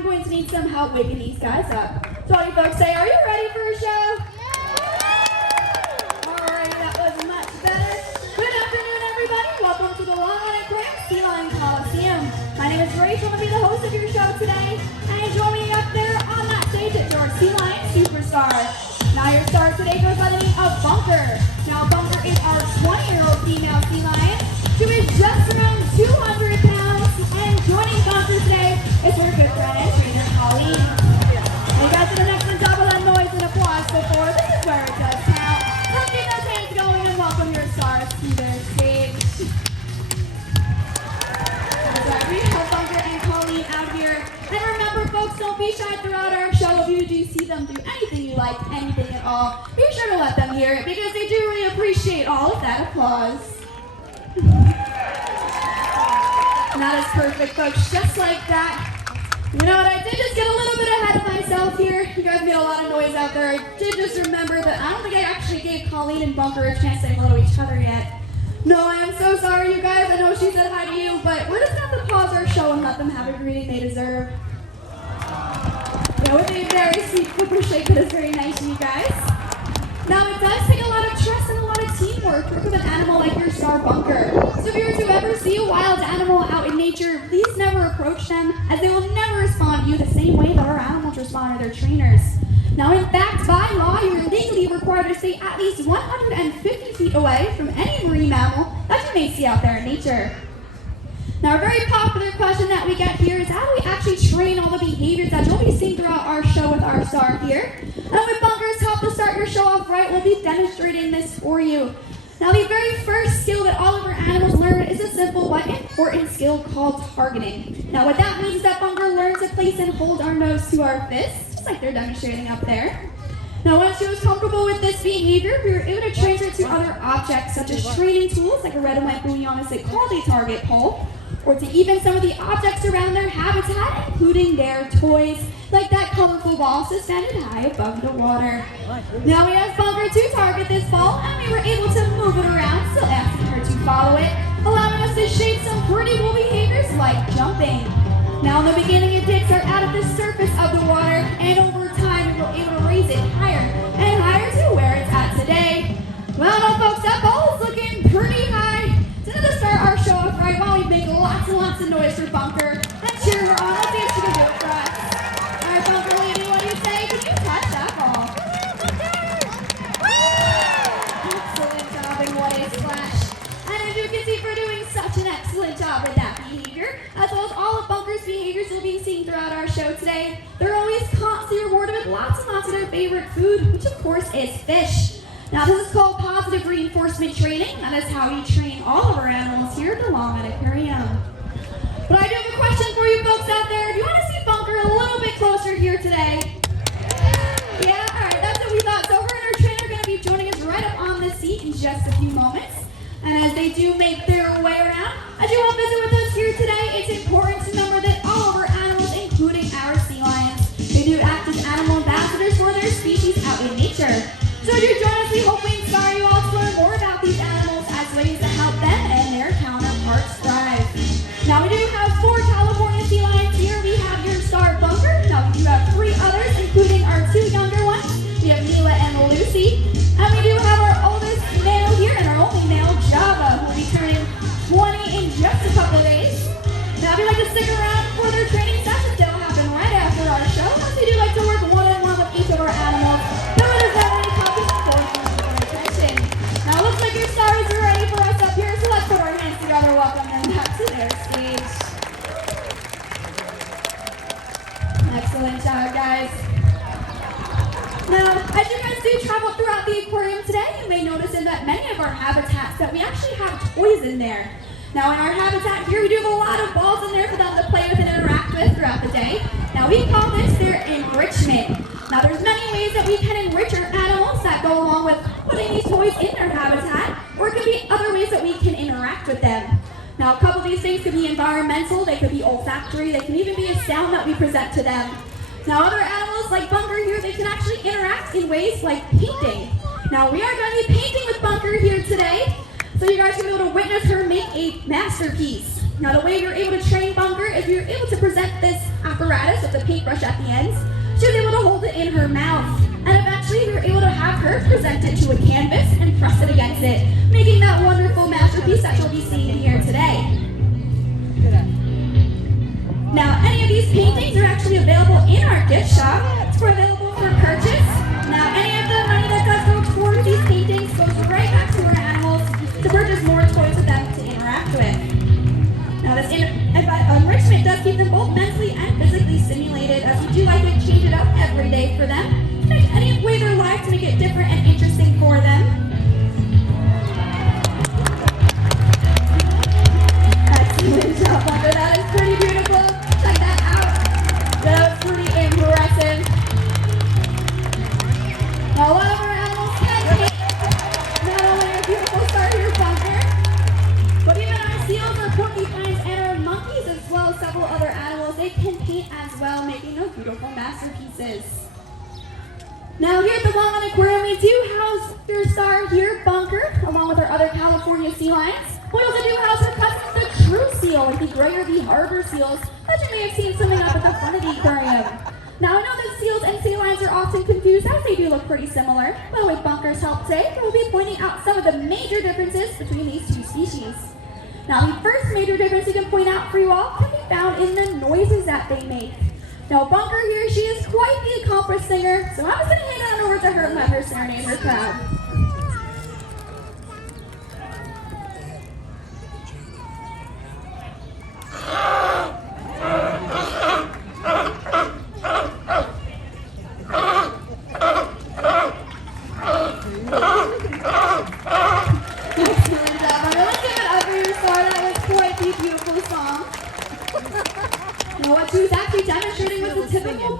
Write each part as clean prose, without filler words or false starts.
I'm going to need some help waking these guys up. So all you folks say, are you ready for a show? Alright, that was much better. Good afternoon, everybody. Welcome to the Long Island Aquarium Sea Lion Coliseum. My name is Rachel. I'm going to be the host of your show today. And joining me up there on that stage is your Sea Lion Superstar. Now your star today goes by the name of Bunker. Now Bunker is our 20-year-old female sea lion. She weighs just around 200 pounds. And joining Bunker today is her good friend and trainer, Colleen. And you guys did an excellent job with that noise and applause before. This is where it does count. Let's get those hands going and welcome your stars to their stage. That's right, we have Bunker and Colleen out here. And remember, folks, don't be shy throughout our show. If you do see them do anything you like, anything at all, be sure to let them hear it because they do really appreciate all of that applause. And that is perfect, folks, just like that. You know what, I did just get a little bit ahead of myself here. You guys made a lot of noise out there. I did just remember that I don't think I actually gave Colleen and Bunker a chance to say hello to each other yet. No, I am so sorry, you guys. I know she said hi to you, but we're just going to have to pause our show and let them have a greeting they deserve. Yeah, with a very sweet flipper shake that is very nice of you guys. Now, it does take a lot of trust and a lot of teamwork to work with an animal like your star Bunker. So if you were to ever see a wild animal out in nature, please never approach them, as they will never respond to you the same way that our animals respond to their trainers. Now, in fact, by law, you are legally required to stay at least 150 feet away from any marine mammal that you may see out there in nature. Now, a very popular question that we get here is how do we actually train all the behaviors that you'll be seeing throughout our show with our star here? And with Bunker's help to start your show off right, we'll be demonstrating this for you. Now, the very first skill that all of our animals learn is a simple but important skill called targeting. Now, what that means is that Bunker learns to place and hold our nose to our fist, just like they're demonstrating up there. Now, once she was comfortable with this behavior, we were able to transfer it to other objects, such as training tools, like a red and white buoy on a called a target pole, or to even some of the objects around their habitat, including their toys, like that colorful ball suspended high above the water. Now we have Bunker to target this ball, and we were able to move it around, still asking her to follow it, allowing us to shape some pretty cool behaviors like jumping. Now in the beginning, it did start out at the surface of the water, and over time, we were able to raise it higher and higher to where it's at today. Well, now folks, that ball is looking pretty high. So to start our show off right, while we make lots and lots of noise for Bunker, let's cheer her on. Let's see if she can do it for us. All right, Bunker lady, what do you say? Can you touch that ball? Excellent job, and what a splash. And as you can see, for doing such an excellent job with that behavior, as well as all of Bunker's behaviors you'll be seeing throughout our show today, they're always constantly rewarded with lots and lots of their favorite food, which of course is fish. Now this is called positive reinforcement training. That is how we train all of our animals here at the Long Island Aquarium. But I do have a question for you folks out there. Do you want to see Bunker a little bit closer here today? Yeah? Alright, that's what we thought. So her and her trainer are going to be joining us right up on the seat in just a few moments. And as they do make their way around, as you all visit with us here today, it's important to remember that all of our animals, including our sea lions, they do act as animal ambassadors for their species out in nature. So as you join us, we hope we inspire you all to learn more about these animals as ways to help them and their counterparts thrive. Now we do have 4 California sea lions here. We have your star Bunker. Now we do have 3 others, including our 2 younger ones. We have Mila and Lucy. And we do have our oldest male here and our only male, Java, who will be turning 20 in just a couple of days. Now if you'd like to stick around for their training sessions, they'll happen right after our show. As we do like to work one-on-one with each of our animals. Now it looks like your stars are ready for us up here, so let's put our hands together, welcome them back to their stage. Excellent job, guys. Now, as you guys do travel throughout the aquarium today, you may notice in that many of our habitats that we actually have toys in there. Now in our habitat here, we do have a lot of balls in there for them to play with and interact with throughout the day. Now we call this their enrichment. Now there's many ways that we can enrich our animals that go along with putting these toys in their habitat, or it could be other ways that we can interact with them. Now a couple of these things could be environmental, they could be olfactory, they can even be a sound that we present to them. Now other animals like Bunker here, they can actually interact in ways like painting. Now we are going to be painting with Bunker here today, so you guys can be able to witness her make a masterpiece. Now the way you're able to train Bunker is you're able to present this apparatus with the paintbrush at the ends, she was able to hold it in her mouth. And eventually we were able to have her present it to a canvas and press it against it, making that wonderful masterpiece that you'll be seeing here today. Now, any of these paintings are actually available in our gift shop. It's available for purchase. Now, any of the money that does go towards these paintings goes right back to our animals to purchase more toys with them to interact with. Now, this enrichment does keep them both mentally and physically stimulated, as we do like to change it up every day for them, to make any way their life to make it different and interesting for them. Excellent job, Bunker. That is pretty beautiful. Check that out. That was pretty impressive. Now, a lot of our animals can paint. Not only a beautiful star here, Bunker, but even our seals, our porcupines, and our monkeys, as well as several other animals, they can paint as well, making those beautiful masterpieces. Now, here at the Long Island Aquarium, we do house your star here, Bunker, along with our other California sea lions. We also do house our cousins, the true seal, like the gray or the harbor seals, that you may have seen swimming up at the front of the aquarium. Now, I know that seals and sea lions are often confused, as they do look pretty similar, but with Bunker's help today, we'll be pointing out some of the major differences between these two species. Now, the first major difference we can point out for you all can be found in the noises that they make. Now, Bunker here, she is quite the accomplished singer, so I'm just going to hand it on over to her and let her serenade her crowd.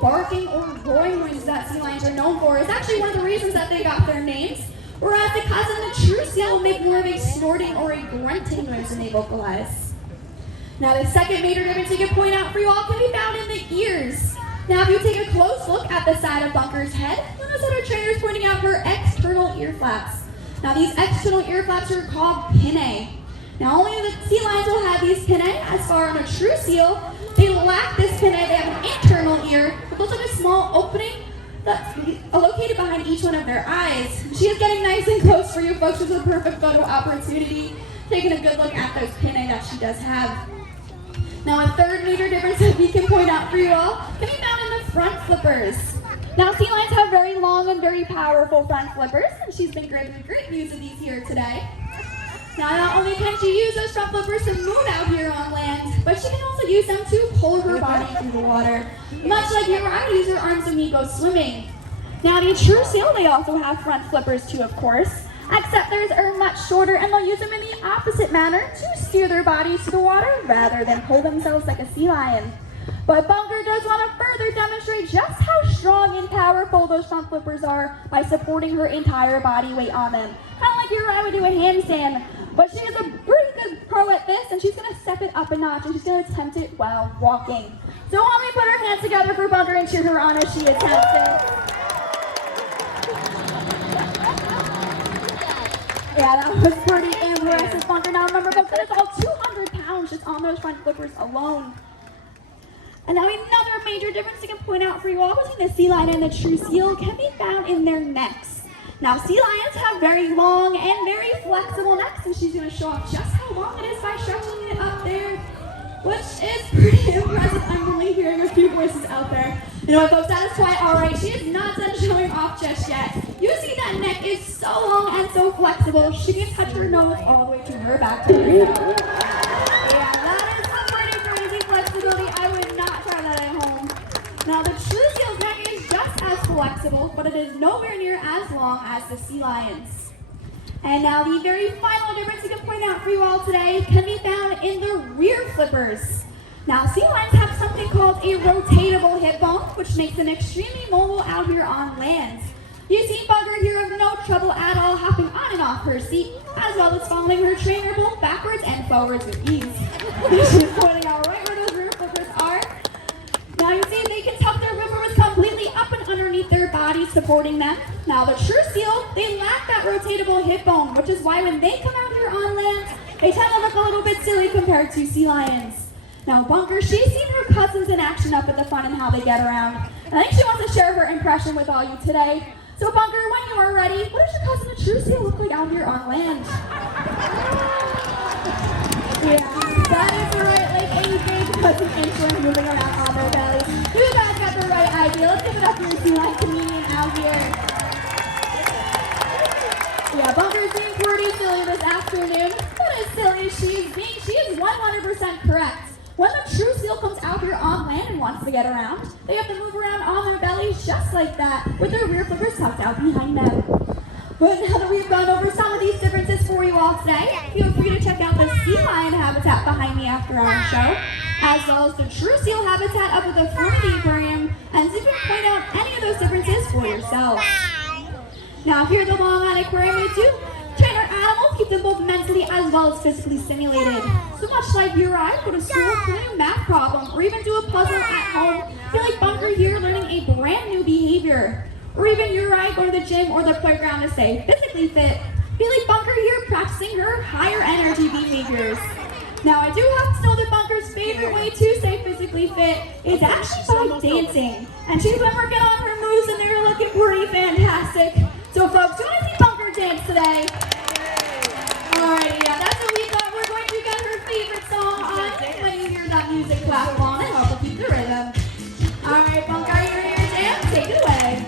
Barking or roaring noises that sea lions are known for is actually one of the reasons that they got their names, whereas the cousin, the true seal, will make more of a snorting or a grunting noise when they vocalize. Now, the second major difference we can point out for you all can be found in the ears. Now, if you take a close look at the side of Bunker's head, you'll notice that our trainer is pointing out her external ear flaps. Now, these external ear flaps are called pinnae. Now, only the sea lions will have these pinnae. As far as a true seal, they lack this pinnae. They have an internal ear, but looks like a small opening that's located behind each one of their eyes. She is getting nice and close for you folks. This is a perfect photo opportunity, taking a good look at those pinnae that she does have. Now, a third major difference that we can point out for you all can be found in the front flippers. Now, sea lions have very long and very powerful front flippers, and she's been giving great use of these here today. Now, not only can she use those front flippers to move out here on land, but she can also use them to pull her body through the water, much like you or I would use her arms when we go swimming. Now, the true seal, they also have front flippers too, of course, except theirs are much shorter, and they'll use them in the opposite manner to steer their bodies to the water rather than pull themselves like a sea lion. But Bunker does want to further demonstrate just how strong and powerful those front flippers are by supporting her entire body weight on them. Kind of like you or I would do a handstand. But she is a pretty good pro at this, and she's going to step it up a notch, and she's going to attempt it while walking. So why don't we put our hands together for Bunker and cheer her on as she attempts it. Yeah, that was pretty impressive, Bunker. Now remember, folks, that is all 200 pounds just on those front flippers alone. And now another major difference we can point out for you all between the sea lion and the true seal can be found in their necks. Now, sea lions have very long and very flexible necks, and she's going to show off just how long it is by stretching it up there, which is pretty impressive. I'm only hearing a few voices out there. You know what, folks, that is quite all right. She is not done showing off just yet. You see that neck is so long and so flexible, she can touch her nose all the way to her back to her tail. Yeah, that is some pretty crazy flexibility. I would not try that at home. Now, the true seal's neck is just as flexible, but it is nowhere near as long as the sea lions. And now the very final difference we can point out for you all today can be found in the rear flippers. Now, sea lions have something called a rotatable hip bone, which makes them extremely mobile out here on land. You see Bunker here have no trouble at all hopping on and off her seat, as well as following her trainer both backwards and forwards with ease. She's pointing out right where those rear flippers are. Now you see they can tuck their flippers completely up and underneath their bodies, supporting them. Now the true seal, they lack that rotatable hip bone, which is why when they come out here on land, they tend to look a little bit silly compared to sea lions. Now, Bunker, she's seen her cousins in action up at the front and how they get around. And I think she wants to share her impression with all you today. So, Bunker, when you are ready, what does your cousin the true seal look like out here on land? Yeah, that is right, like a big cousin inchworm moving around on their bellies. You guys got the right idea. Let's give it up for your sea lion comedian out here. Yeah, Bunker's being pretty silly this afternoon. But as silly as she is being, she is 100% correct. When the true seal comes out here on land and wants to get around, they have to move around on their bellies just like that, with their rear flippers tucked out behind them. But now that we've gone over some of these differences for you all today, feel free to check out the sea lion habitat behind me after our show, as well as the true seal habitat up at the front of the aquarium, and see if you can point out any of those differences for yourself. Now here at the Long Island Aquarium, we do train our animals, keep them both mentally as well as physically stimulated. So much like you or I go to school, learning a math problem, or even do a puzzle at home, feel like Bunker here learning a brand new behavior. Or even you or I go to the gym or the playground to stay physically fit, feel like Bunker here practicing her higher energy behaviors. Now I do have to know that Bunker's favorite way to stay physically fit is actually by dancing. And she's been working on her moves and they're looking pretty fantastic. So folks, do you want to see Bunker dance today? Alright, yeah, that's what we thought. We're going to get her favorite song on. When you hear that music clap on, and help keep the rhythm. Alright, Bunker, are you ready to dance? Take it away.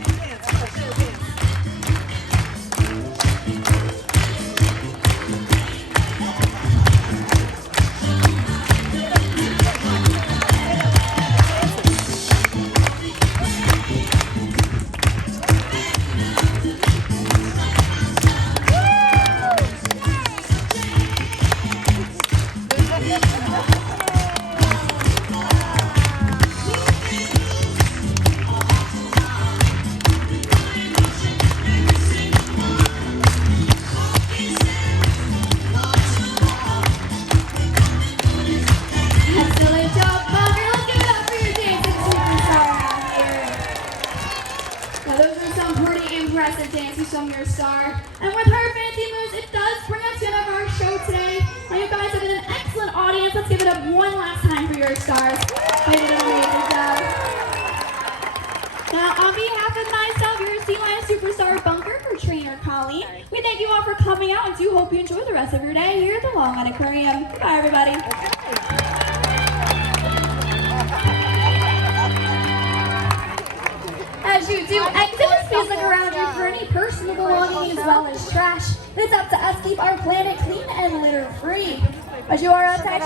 Dances from your star. And with her fancy moves, it does bring us to the end of our show today. Now you guys have been an excellent audience. Let's give it up one last time for your stars. They did an amazing job. Now on behalf of myself, your Sea Lion Superstar Bunker, her trainer Colleen, we thank you all for coming out and do hope you enjoy the rest of your day here at the Long Island Aquarium. Bye everybody. As you do, exit the space like around you for any personal belongings as well as trash. It's up to us to keep our planet clean and litter free. As you are outside,